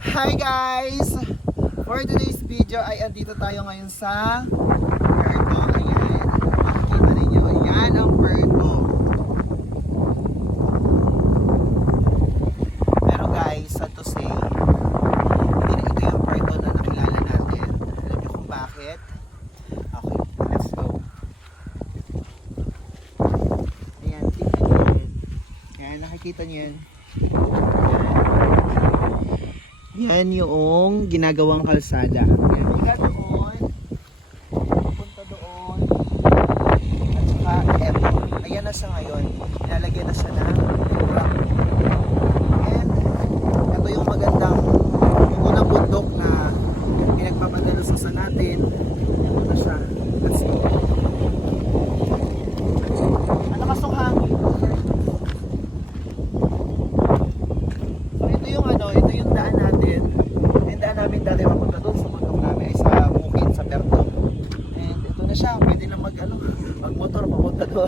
Hi guys! For today's video ay andito tayo ngayon sa Puerto. Ayan. Makikita ninyo. Ayan ang Puerto. Pero guys, sad to say, hindi na ito yung Puerto na nakilala natin. Alam niyo kung bakit? Okay, let's go. Ayan, tingnan niyo yan. Ayan, nakikita niyo yan. Yan yung ginagawang kalsada. Yan, mula doon, punta doon, at saka eto. Ayan na siya ngayon. Nilalagyan na siya ng rock. And ito yung magandang, yung unang bundok na pinagpapadalusosan natin. Ito na siya. Let's go. Ano kasong hangin? Ito yung daan natin. Yung daan namin dati mapunta doon sa bundok namin ay sa bukid, sa Berto. And ito na siya, pwede na mag-motor papunta doon.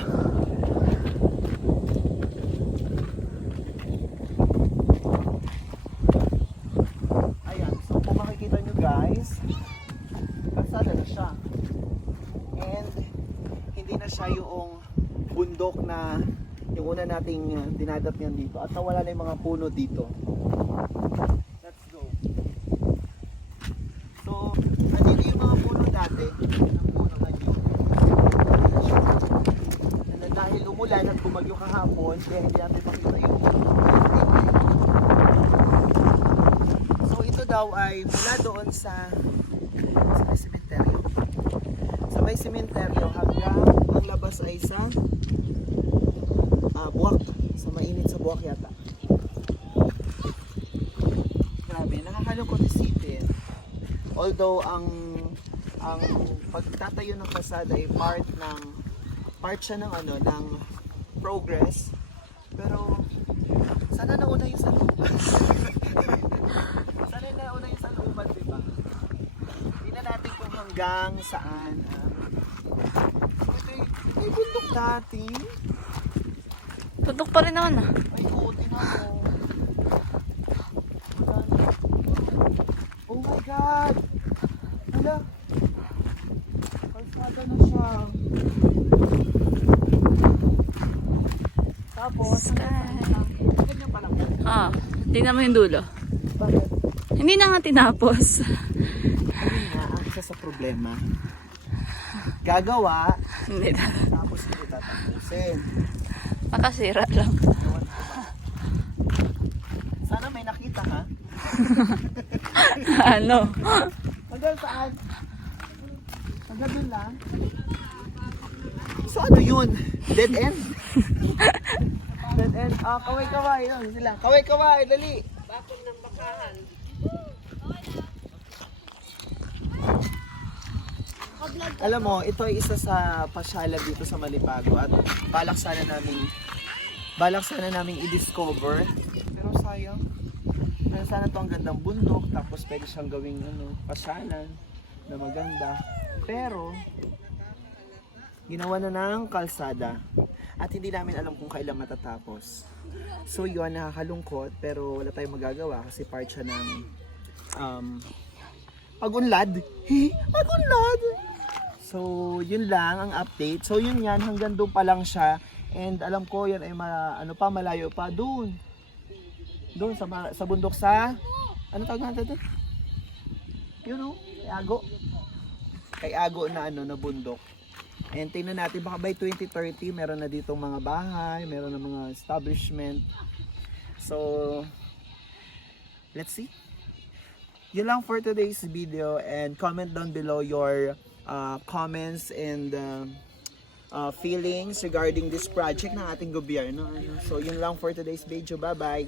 Ayan, so kung makikita nyo guys, kalsada na siya. And hindi na siya yung bundok na yung una nating dinadapyan dito at nawala na yung mga puno dito. Let's go. So, nandito yung mga puno dati. Ang puno ngayon. Na dahil umulan at bumagyo kahapon, kaya hindi natin makita yung so ito daw ay mula doon sa may sementeryo. Sa may sementeryo hanggang ang labas ay sa buwak. Sa mainit sa buwak yata. Grabe, nakakalungkot isipin. Although ang pagtatayo ng kalsada ay part siya ng ng progress. Pero sana nauna yung saluban. Sana nauna yung saluban, diba? Tingnan natin kung hanggang saan. Ito yung bundok dati. Tutok pa rin naman Ay, oo, tingnan mo. Oh my God! Wala. Kalsada na siya. Tapos, ganyan pa lang. Tingnan mo yung dulo. Bakit? Hindi na nga tinapos. Ayun nga, ang isa sa problema. Gagawa, Hindi na. tapos hindi tatapusin. Makasira lang. Sana may nakita ha. Ano? Hanggang saan? Hanggang dun lang? So ano yun? Dead end? Dead end? Kaway-kaway yun sila. Kaway-kaway, dali! Bakol ng bakahan. Alam mo, ito ay isa sa pasyalan dito sa Malibago at balak sana namin i-discover. Pero sayang. Meron sana to ang gandang bundok tapos pwede siyang gawing pasyalan na maganda. Pero ginawa na ng kalsada at hindi namin alam kung kailan matatapos. So yun, nakakalungkot pero wala tayong magagawa kasi part siya ng pag-unlad. Pag-unlad! So, yun lang ang update. So, yun yan. Hanggang doon pa lang siya. And alam ko, yan ay malayo pa. Doon. Doon sa bundok sa... Ano tawag natin doon? Yun o. Kay Ago. Kay Ago na na bundok. And tingnan natin, baka by 2030, meron na ditong mga bahay, meron na mga establishment. So, let's see. Yun lang for today's video. And comment down below your comments and feelings regarding this project ng ating gobyerno. So yun lang for today's video. Bye bye.